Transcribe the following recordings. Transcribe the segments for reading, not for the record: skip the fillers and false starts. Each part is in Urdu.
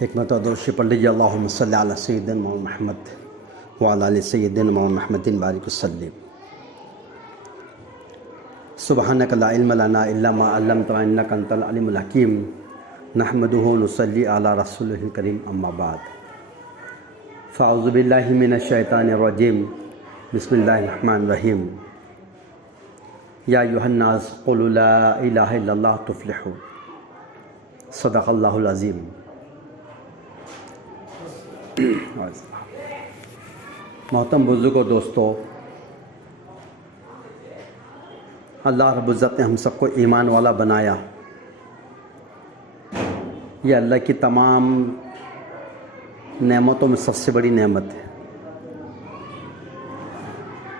حکمت و درود پڑھ لیجیے اللہم صلی علی سیدنا محمد وعلی آل سیدنا محمد بارک وسلم۔ سبحانک لا علم لنا الا ما علمتنا انک انت العلیم الحکیم۔ نحمدہ ونصلی علی رسولہ الکریم اما بعد۔ فاعوذ باللہ من الشیطان الرجیم، بسم اللہ الرحمن الرحیم۔ یا ایھا الناس قولوا لا الہ الا اللہ تفلحوا۔ صدق اللہ العظیم۔ محترم بزرگ و دوستو، اللہ رب العزت نے ہم سب کو ایمان والا بنایا۔ یہ اللہ کی تمام نعمتوں میں سب سے بڑی نعمت ہے۔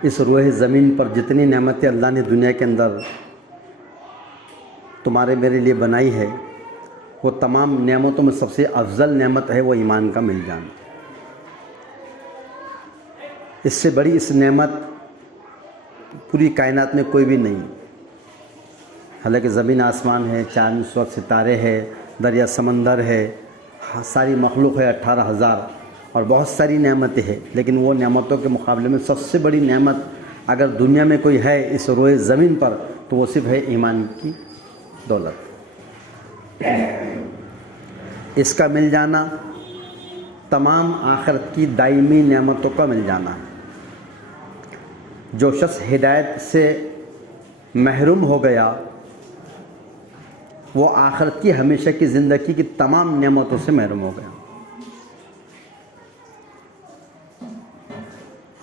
اس روح زمین پر جتنی نعمتیں اللہ نے دنیا کے اندر تمہارے میرے لیے بنائی ہے، وہ تمام نعمتوں میں سب سے افضل نعمت ہے وہ ایمان کا مل جانا۔ اس سے بڑی اس نعمت پوری کائنات میں کوئی بھی نہیں۔ حالانکہ زمین آسمان ہے، چاند سورج ستارے ہے، دریا سمندر ہے، ساری مخلوق ہے 18,000 اور بہت ساری نعمتیں ہیں، لیکن وہ نعمتوں کے مقابلے میں سب سے بڑی نعمت اگر دنیا میں کوئی ہے اس روئے زمین پر تو وہ صرف ہے ایمان کی دولت۔ اس کا مل جانا تمام آخرت کی دائمی نعمتوں کا مل جانا ہے۔ جو شخص ہدایت سے محروم ہو گیا وہ آخرت کی ہمیشہ کی زندگی کی تمام نعمتوں سے محروم ہو گیا۔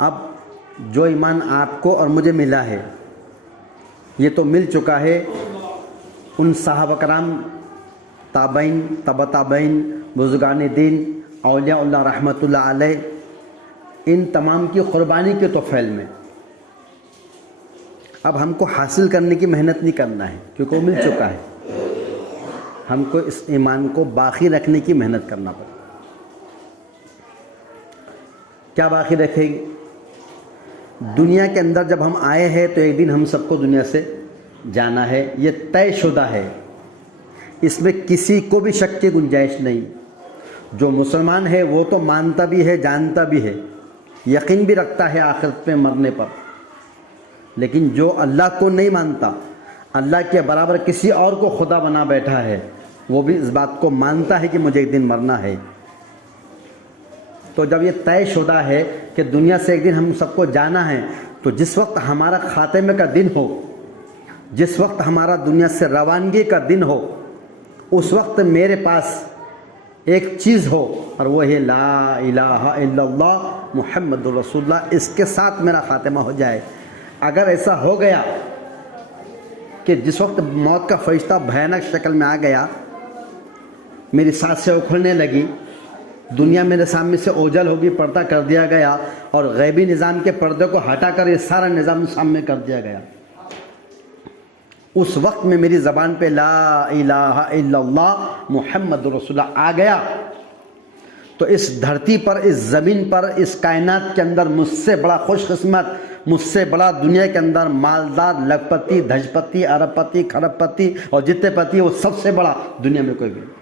اب جو ایمان آپ کو اور مجھے ملا ہے یہ تو مل چکا ہے ان صحابہ کرام، تابعین، تبع تابعین، بزرگان دین، اولیاء اللہ رحمۃ اللہ علیہ، ان تمام کی قربانی کے توفیل میں۔ اب ہم کو حاصل کرنے کی محنت نہیں کرنا ہے کیونکہ وہ مل چکا ہے۔ ہم کو اس ایمان کو باقی رکھنے کی محنت کرنا پڑے۔ کیا باقی رکھے گی؟ دنیا کے اندر جب ہم آئے ہیں تو ایک دن ہم سب کو دنیا سے جانا ہے، یہ طے شدہ ہے، اس میں کسی کو بھی شک کی گنجائش نہیں۔ جو مسلمان ہے وہ تو مانتا بھی ہے، جانتا بھی ہے، یقین بھی رکھتا ہے آخرت پہ مرنے پر، لیکن جو اللہ کو نہیں مانتا، اللہ کے برابر کسی اور کو خدا بنا بیٹھا ہے، وہ بھی اس بات کو مانتا ہے کہ مجھے ایک دن مرنا ہے۔ تو جب یہ طے شدہ ہے کہ دنیا سے ایک دن ہم سب کو جانا ہے، تو جس وقت ہمارا خاتمے کا دن ہو، جس وقت ہمارا دنیا سے روانگی کا دن ہو، اس وقت میرے پاس ایک چیز ہو اور وہ ہے لا الہ الا اللہ محمد رسول اللہ، اس کے ساتھ میرا خاتمہ ہو جائے۔ اگر ایسا ہو گیا کہ جس وقت موت کا فرشتہ بھیانک شکل میں آ گیا، میری سانسیں اکھڑنے لگی، دنیا میرے سامنے سے اوجھل ہوگی، پردہ کر دیا گیا اور غیبی نظام کے پردے کو ہٹا کر یہ سارا نظام سامنے کر دیا گیا، اس وقت میں میری زبان پہ لا الہ الا اللہ محمد رسول اللہ آ گیا، تو اس دھرتی پر، اس زمین پر، اس کائنات کے اندر مجھ سے بڑا خوش قسمت، مجھ سے بڑا دنیا کے اندر مالدار، لکھپتی، دھجپتی، ارب پتی، کھرب پتی اور جتنے پتی، وہ سب سے بڑا دنیا میں کوئی بھی نہیں۔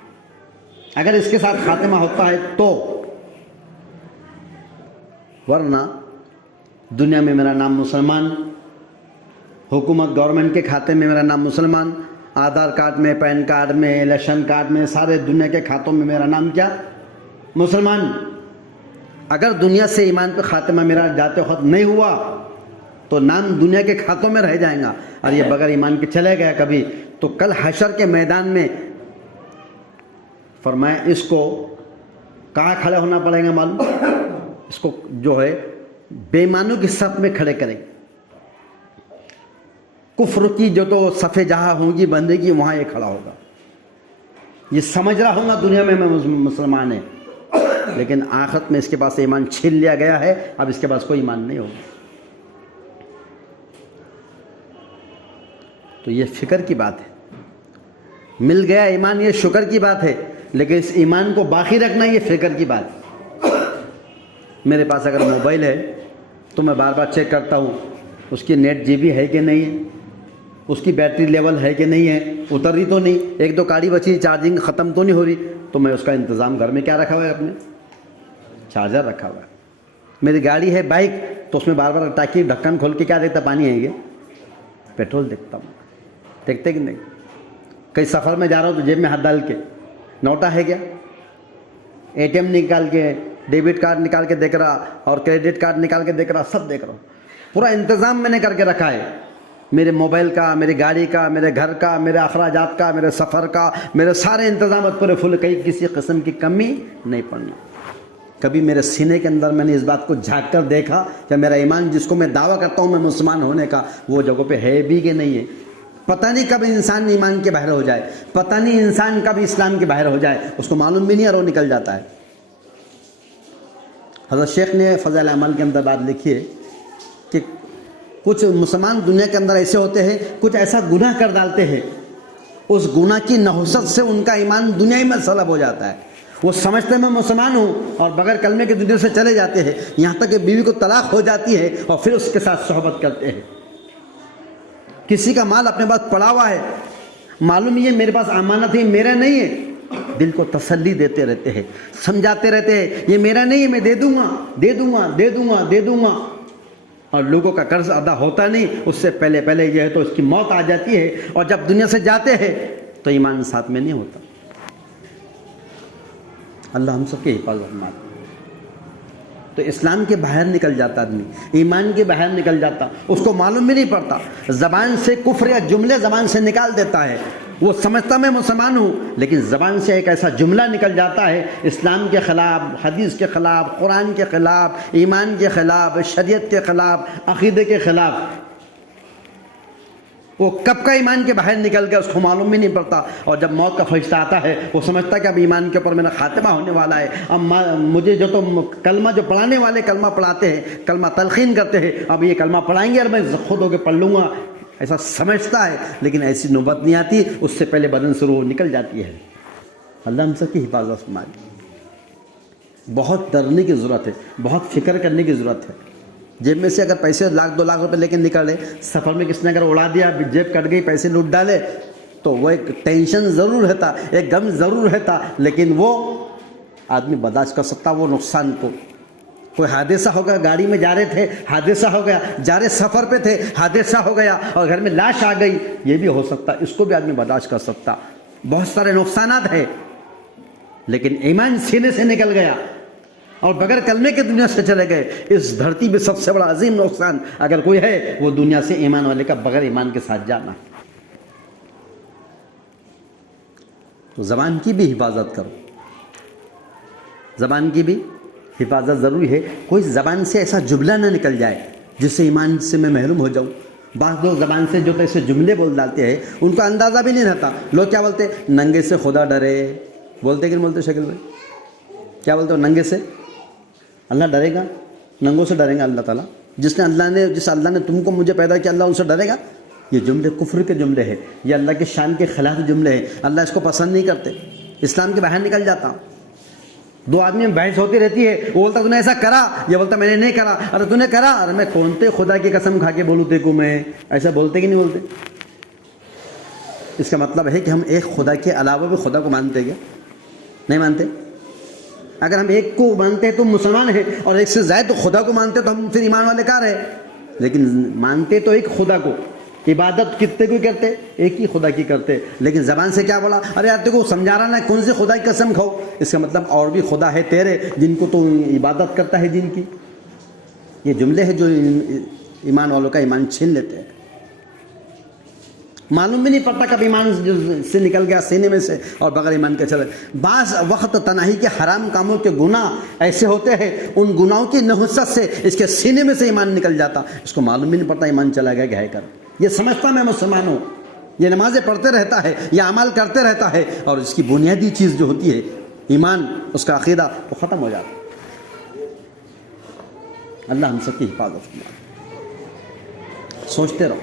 اگر اس کے ساتھ خاتمہ ہوتا ہے تو، ورنہ دنیا میں میرا نام مسلمان، حکومت گورنمنٹ کے کھاتے میں میرا نام مسلمان، آدھار کارڈ میں، پین کارڈ میں، الیکشن کارڈ میں، سارے دنیا کے کھاتوں میں میرا نام کیا؟ مسلمان۔ اگر دنیا سے ایمان پہ خاتمہ میرا جاتے وقت نہیں ہوا تو نام دنیا کے کھاتوں میں رہ جائیں گا، اور یہ بغیر ایمان کے چلے گیا کبھی تو کل حشر کے میدان میں فرمایا اس کو کہاں کھڑے ہونا پڑے گا معلوم؟ اس کو جو ہے بے ایمانوں کی صف میں کھڑے کریں، کفر کی جو تو صفیں جہاں ہوں گی بندے کی، وہاں یہ کھڑا ہوگا، یہ سمجھ رہا ہوں گا دنیا میں مسلمان ہے، لیکن آخرت میں اس کے پاس ایمان چھین لیا گیا ہے، اب اس کے پاس کوئی ایمان نہیں ہوگا۔ تو یہ فکر کی بات ہے، مل گیا ایمان، یہ شکر کی بات ہے، لیکن اس ایمان کو باقی رکھنا یہ فکر کی بات ہے۔ میرے پاس اگر موبائل ہے تو میں بار بار چیک کرتا ہوں اس کی نیٹ جی بی ہے کہ نہیں ہے، اس کی بیٹری لیول ہے کہ نہیں ہے, اتر رہی تو نہیں, ایک دو کاڑی بچی چارجنگ ختم تو نہیں ہو رہی, تو میں اس کا انتظام گھر میں کیا رکھا ہوا ہے, اپنے چارجر رکھا ہوا ہے. میری گاڑی ہے بائک, تو اس میں بار بار ٹاکی ڈھکن کھول کے کیا دیکھتا, پانی ہے کیا, پیٹرول دیکھتا ہوں. دیکھتے کہ نہیں؟ کئی سفر میں جا رہا ہوں تو جیب میں ہاتھ ڈال کے نوٹا ہے کیا, اے ٹی ایم نکال کے, ڈیبٹ کارڈ نکال کے دیکھ رہا, اور کریڈٹ کارڈ نکال کے دیکھ رہا, سب دیکھ رہا ہوں. پورا انتظام میں نے کر کے رکھا ہے, میرے موبائل کا, میری گاڑی کا, میرے گھر کا, میرے اخراجات کا, میرے سفر کا, میرے سارے انتظامات پورے فل, کہیں کسی قسم کی کمی نہیں پڑنا. کبھی میرے سینے کے اندر میں نے اس بات کو جھانک کر دیکھا کہ میرا ایمان جس کو میں دعویٰ کرتا ہوں میں مسلمان ہونے کا, وہ جگہ پہ ہے بھی کہ نہیں ہے. پتہ نہیں کب انسان ایمان کے باہر ہو جائے, پتہ نہیں انسان کب اسلام کے باہر ہو جائے, اس کو معلوم بھی نہیں اور وہ نکل جاتا ہے. حضرت شیخ نے فضائل اعمال کے اندر بات لکھی ہے کہ کچھ مسلمان دنیا کے اندر ایسے ہوتے ہیں, کچھ ایسا گناہ کر ڈالتے ہیں, اس گناہ کی نحوست سے ان کا ایمان دنیا میں سلب ہو جاتا ہے. وہ سمجھتے ہیں میں مسلمان ہوں, اور بغیر کلمے کے دنیا سے چلے جاتے ہیں, یہاں تک کہ بیوی کو طلاق ہو جاتی ہے, اور پھر اس کے ساتھ صحبت کرتے ہیں. کسی کا مال اپنے پاس پڑا ہوا ہے, معلوم یہ میرے پاس امانت ہے, میرا نہیں ہے, دل کو تسلی دیتے رہتے ہیں, سمجھاتے رہتے ہیں یہ میرا نہیں ہے, میں دے دوں گا, دے دوں گا, دے دوں گا, دے دوں گا, اور لوگوں کا قرض ادا ہوتا نہیں, اس سے پہلے یہ ہے تو اس کی موت آ جاتی ہے, اور جب دنیا سے جاتے ہیں تو ایمان ساتھ میں نہیں ہوتا. اللہ ہم سب کی حفاظت فرمائے. تو اسلام کے باہر نکل جاتا آدمی, ایمان کے باہر نکل جاتا, اس کو معلوم بھی نہیں پڑتا, زبان سے کفر یا جملے زبان سے نکال دیتا ہے, وہ سمجھتا میں مسلمان ہوں, لیکن زبان سے ایک ایسا جملہ نکل جاتا ہے اسلام کے خلاف, حدیث کے خلاف, قرآن کے خلاف, ایمان کے خلاف, شریعت کے خلاف, عقیدے کے خلاف. وہ کب کا ایمان کے باہر نکل گیا اس کو معلوم بھی نہیں پڑتا, اور جب موت کا فرشتہ آتا ہے وہ سمجھتا ہے کہ اب ایمان کے اوپر میرا خاتمہ ہونے والا ہے, اب مجھے جو کلمہ جو پڑھانے والے کلمہ پڑھاتے ہیں, کلمہ تلقین کرتے ہیں, اب یہ کلمہ پڑھائیں گے اور میں خود ہو کے پڑھ لوں گا, ایسا سمجھتا ہے. لیکن ایسی نوبت نہیں آتی, اس سے پہلے بدن سے روح نکل جاتی ہے. اللہ ہم سب کی حفاظت فرمائے. بہت ڈرنے کی ضرورت ہے, بہت فکر کرنے کی ضرورت ہے. جیب میں سے اگر پیسے 1,00,000 2,00,000 روپے لے کے نکلے, سفر میں کس نے اگر اڑا دیا, جیب کٹ گئی, پیسے لوٹ ڈالے, تو وہ ایک ٹینشن ضرور رہتا, ایک غم ضرور رہتا, لیکن وہ آدمی برداشت کر سکتا وہ نقصان کو. کوئی حادثہ ہو گیا, گاڑی میں جا رہے تھے, حادثہ ہو گیا, جا رہے سفر پہ تھے, حادثہ ہو گیا, اور گھر میں لاش آ گئی, یہ بھی ہو سکتا, اس کو بھی آدمی برداشت کر سکتا. بہت سارے نقصانات ہیں, لیکن ایمان سینے سے نکل گیا اور بغیر کلمے کے دنیا سے چلے گئے. اس دھرتی پہ سب سے بڑا عظیم نقصان اگر کوئی ہے وہ دنیا سے ایمان والے کا بغیر ایمان کے ساتھ جانا. تو زبان کی بھی حفاظت کرو, زبان کی بھی حفاظت ضروری ہے. کوئی زبان سے ایسا جملہ نہ نکل جائے جس سے ایمان سے میں محروم ہو جاؤں. بعض لوگ زبان سے جو ایسے جملے بول ڈالتے ہیں ان کا اندازہ بھی نہیں رہتا. لوگ کیا بولتے, ننگے سے خدا ڈرے, بولتے کہ نہیں بولتے شکل میں, کیا بولتے ہو, ننگے سے اللہ ڈرے گا, ننگوں سے ڈریں گا اللہ تعالیٰ. جس اللہ نے تم کو مجھے پیدا کیا اللہ ان سے ڈرے گا. یہ جملے کفر کے جملے ہیں, یہ اللہ کے شان کے خلاف جملے ہیں. اللہ اس کو پسند نہیں کرتے, اسلام کے باہر نکل جاتا. دو آدمی میں بحث ہوتی رہتی ہے, وہ بولتا تو نے ایسا کرا, یہ بولتا میں نے نہیں کرا. ارے تو نے کرا, ارے میں کونتے خدا کی قسم کھا کے بولوں تے کو میں, ایسا بولتے کہ نہیں بولتے. اس کا مطلب ہے کہ ہم ایک خدا کے علاوہ بھی خدا کو مانتے کیا, نہیں مانتے. اگر ہم ایک کو مانتے ہیں تو مسلمان ہیں, اور ایک سے زائد تو خدا کو مانتے تو ہم پھر ایمان والے کہاں رہے. لیکن مانتے تو ایک خدا کو, عبادت کتنے کو کرتے, ایک ہی خدا کی کرتے. لیکن زبان سے کیا بولا, ارے یار کو سمجھا رہا نا کون سی خدا کی قسم کھاؤ. اس کا مطلب اور بھی خدا ہے تیرے جن کو تو عبادت کرتا ہے جن کی. یہ جملے ہیں جو ایمان والوں کا ایمان چھین لیتے ہیں. معلوم بھی نہیں پڑتا کب ایمان سے نکل گیا سینے میں سے اور بغیر ایمان کے چلے. بعض وقت تنہائی کے حرام کاموں کے گناہ ایسے ہوتے ہیں, ان گناہوں کی نحوست سے اس کے سینے میں سے ایمان نکل جاتا, اس کو معلوم بھی نہیں پڑتا ایمان چلا گیا کہ ہے کر. یہ سمجھتا میں مسلمان ہوں, یہ نمازیں پڑھتے رہتا ہے, یہ اعمال کرتے رہتا ہے, اور اس کی بنیادی چیز جو ہوتی ہے ایمان, اس کا عقیدہ, وہ ختم ہو جاتا. اللہ ہم سب کی حفاظت کرے. سوچتے رہو,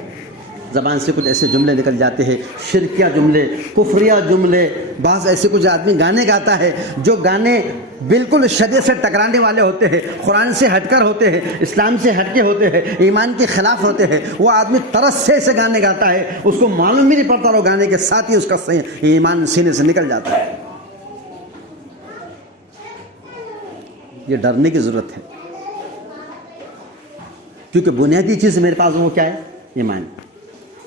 زبان سے کچھ ایسے جملے نکل جاتے ہیں، شرکیہ جملے، کفریہ جملے، بعض ایسے کچھ آدمی گانے گاتا ہے جو گانے بالکل شریعت سے ٹکرانے والے ہوتے ہیں، قرآن سے ہٹ کر ہوتے ہیں، اسلام سے ہٹ کے ہوتے ہیں، ایمان کے خلاف ہوتے ہیں. وہ آدمی طرز سے ایسے گانے گاتا ہے، اس کو معلوم بھی نہیں پڑتا، اور گانے کے ساتھ ہی اس کا ایمان سینے سے نکل جاتا ہے. یہ ڈرنے کی ضرورت ہے، کیونکہ بنیادی چیز میرے پاس وہ کیا ہے؟ ایمان.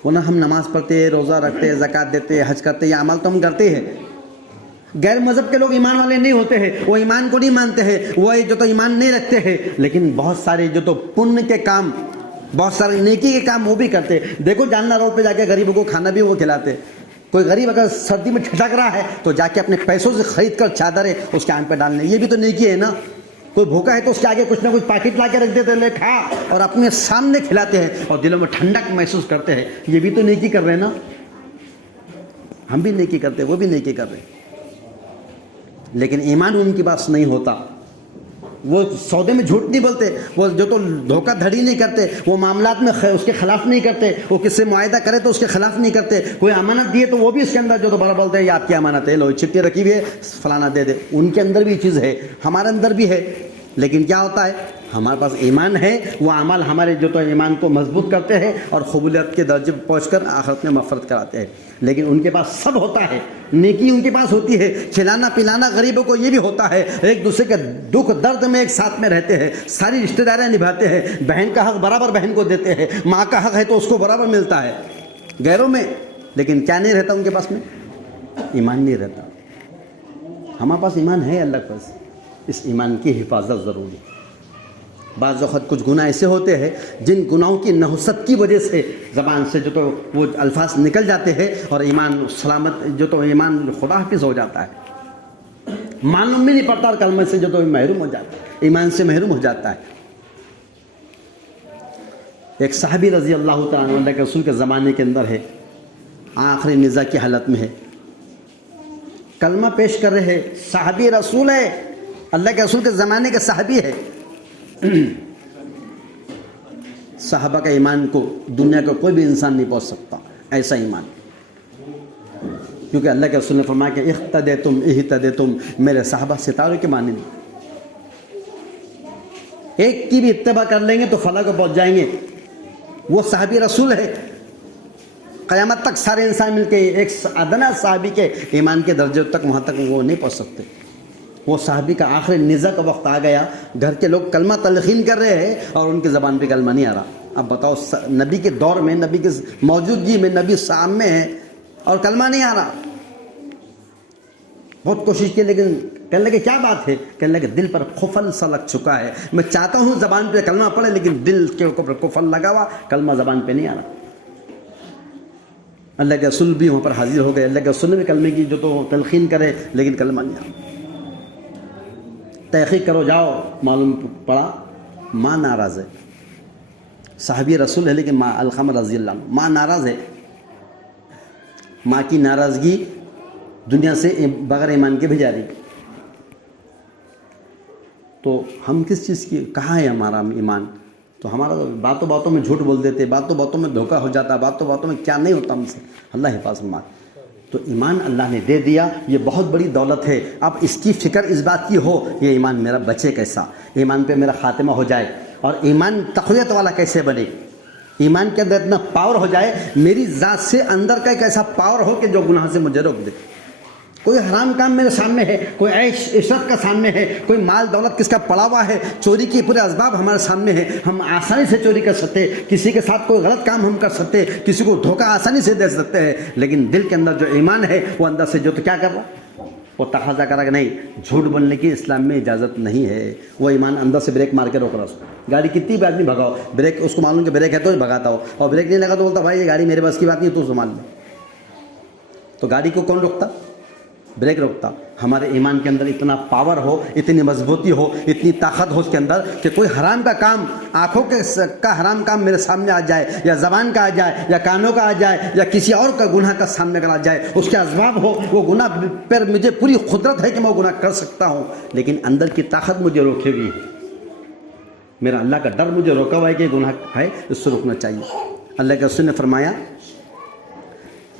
ورنہ ہم نماز پڑھتے، روزہ رکھتے، زکوٰۃ دیتے، حج کرتے، یہ عمل تو ہم کرتے ہیں. غیر مذہب کے لوگ ایمان والے نہیں ہوتے ہیں، وہ ایمان کو نہیں مانتے ہیں، وہ جو تو ایمان نہیں رکھتے ہیں، لیکن بہت سارے جو تو پن کے کام، بہت سارے نیکی کے کام وہ بھی کرتے. دیکھو جاننا روڈ پہ جا کے غریبوں کو کھانا بھی وہ کھلاتے. کوئی غریب اگر سردی میں ٹھٹک رہا ہے تو جا کے اپنے پیسوں سے خرید کر چادریں اس کے آنکھ پہ ڈالنے، یہ بھی تو نیکی ہے نا. کوئی بھوکا ہے تو اس کے آگے کچھ نہ کچھ پیکٹ لا کے رکھ دیتے، لے کھا، اور اپنے سامنے کھلاتے ہیں اور دلوں میں ٹھنڈک محسوس کرتے ہیں. یہ بھی تو نیکی کر رہے ہیں نا. ہم بھی نیکی کرتے، وہ بھی نیکی کر رہے ہیں، لیکن ایمان ان کے پاس نہیں ہوتا. وہ سودے میں جھوٹ نہیں بولتے، وہ جو تو دھوکہ دھڑی نہیں کرتے، وہ معاملات میں اس کے خلاف نہیں کرتے، وہ کس سے معاہدہ کرے تو اس کے خلاف نہیں کرتے. کوئی امانت دیے تو وہ بھی اس کے اندر جو تو بڑا بولتے ہیں یہ آپ کی امانت ہے، لو چٹھی رکھی ہوئی ہے فلانا دے دے. ان کے اندر بھی چیز ہے، ہمارے اندر بھی ہے، لیکن کیا ہوتا ہے؟ ہمارے پاس ایمان ہے، وہ اعمال ہمارے جو تو ایمان کو مضبوط کرتے ہیں اور قبولیت کے درجے پر پہنچ کر آخرت میں مغفرت کراتے ہیں. لیکن ان کے پاس سب ہوتا ہے، نیکی ان کے پاس ہوتی ہے، کھلانا پلانا غریبوں کو یہ بھی ہوتا ہے، ایک دوسرے کے دکھ درد میں ایک ساتھ میں رہتے ہیں، ساری رشتہ داریاں نبھاتے ہیں، بہن کا حق برابر بہن کو دیتے ہیں، ماں کا حق ہے تو اس کو برابر ملتا ہے غیروں میں. لیکن کیا نہیں رہتا ان کے پاس میں؟ ایمان نہیں رہتا. ہمارے پاس ایمان ہے اللہ کے پاس، اس ایمان کی حفاظت ضروری ہے. بعض وقت کچھ گناہ ایسے ہوتے ہیں جن گناہوں کی نحوست کی وجہ سے زبان سے جو تو وہ الفاظ نکل جاتے ہیں اور ایمان سلامت جو تو ایمان خدا حافظ ہو جاتا ہے، معلوم بھی نہیں پڑتا، اور کلمے سے جو تو محروم ہو جاتا ہے، ایمان سے محروم ہو جاتا ہے. ایک صحابی رضی اللہ تعالیٰ عنہ اللہ کے رسول کے زمانے کے اندر ہے، آخری نزاع کی حالت میں ہے، کلمہ پیش کر رہے ہیں، صحابی رسول ہے، اللہ کے رسول کے زمانے کے صحابی ہے. صحابہ کا ایمان کو دنیا کا کوئی بھی انسان نہیں پہنچ سکتا، ایسا ایمان. کیونکہ اللہ کے رسول نے فرمایا کہ اہتدیتم، میرے صحابہ ستاروں کے مانند، ایک کی بھی اتباع کر لیں گے تو فلاح کو پہنچ جائیں گے. وہ صحابی رسول ہے، قیامت تک سارے انسان مل کے ایک ادنا صحابی کے ایمان کے درجے تک وہاں تک وہ نہیں پہنچ سکتے. وہ صحابی کا آخری نزاع کا وقت آ گیا، گھر کے لوگ کلمہ تلقین کر رہے ہیں اور ان کی زبان پہ کلمہ نہیں آ رہا. اب بتاؤ، نبی کے دور میں، نبی کی موجودگی میں، نبی سامنے ہے اور کلمہ نہیں آ رہا. بہت کوشش کی، لیکن کہنے لگے کیا بات ہے؟ کہنے لگے دل پر قفل سا لگ چکا ہے، میں چاہتا ہوں زبان پہ کلمہ پڑھے لیکن دل کے اوپر قفل لگا ہوا، کلمہ زبان پہ نہیں آ رہا. اللہ کے رسول بھی وہاں پر حاضر ہو گئے، اللہ کے رسول نے بھی کلمے کی جو تو تلقین کرے لیکن کلمہ نہیں آ رہا. تحقیق کرو جاؤ، معلوم پڑا ماں ناراض ہے. صحابی رسول ہے لیکن ماں علقمہ رضی اللہ عنہ، ماں ناراض ہے. ماں کی ناراضگی دنیا سے بغیر ایمان کے بھی جاری. تو ہم کس چیز کی، کہاں ہے ہمارا ایمان؟ تو ہمارا باتوں باتوں میں جھوٹ بول دیتے، باتوں باتوں میں دھوکہ ہو جاتا، باتوں باتوں میں کیا نہیں ہوتا ہم سے. اللہ حفاظ فرمائے. تو ایمان اللہ نے دے دیا، یہ بہت بڑی دولت ہے. اب اس کی فکر اس بات کی ہو یہ ایمان میرا بچے کیسا، ایمان پہ میرا خاتمہ ہو جائے، اور ایمان تقویت والا کیسے بنے، ایمان کے اندر اتنا پاور ہو جائے، میری ذات سے اندر کا ایک ایسا پاور ہو کہ جو گناہ سے مجھے روک دے. کوئی حرام کام میرے سامنے ہے، کوئی عیش عشرت کا سامنے ہے، کوئی مال دولت کس کا پڑا ہوا ہے، چوری کے پورے اسباب ہمارے سامنے ہیں، ہم آسانی سے چوری کر سکتے، کسی کے ساتھ کوئی غلط کام ہم کر سکتے، کسی کو دھوکہ آسانی سے دے سکتے ہیں. لیکن دل کے اندر جو ایمان ہے وہ اندر سے جو تو کیا کر رہا، وہ تقاضا کرا کہ نہیں، جھوٹ بولنے کی اسلام میں اجازت نہیں ہے. وہ ایمان اندر سے بریک مار کے روک رہا اس کو. گاڑی کتنی بھی آدمی بھگاؤ، بریک اس کو معلوم کہ بریک ہے تو بھگاتا ہو، اور بریک نہیں لگا تو بولتا بھائی یہ گاڑی میرے بس کی بات نہیں، تو سنبھال لے. تو گاڑی کو کون روکتا؟ بریک روکتا. ہمارے ایمان کے اندر اتنا پاور ہو، اتنی مضبوطی ہو، اتنی طاقت ہو اس کے اندر کہ کوئی حرام کا کام، آنکھوں کا حرام کام میرے سامنے آ جائے، یا زبان کا آ جائے، یا کانوں کا آ جائے، یا کسی اور کا گناہ کا سامنے کرا جائے، اس کے اسباب ہو، وہ گناہ پر مجھے پوری قدرت ہے کہ میں وہ گناہ کر سکتا ہوں، لیکن اندر کی طاقت مجھے روکے گی. میرا اللہ کا ڈر مجھے روکا ہوا ہے کہ گناہ ہے، اس سے روکنا چاہیے. اللہ کے رسول نے فرمایا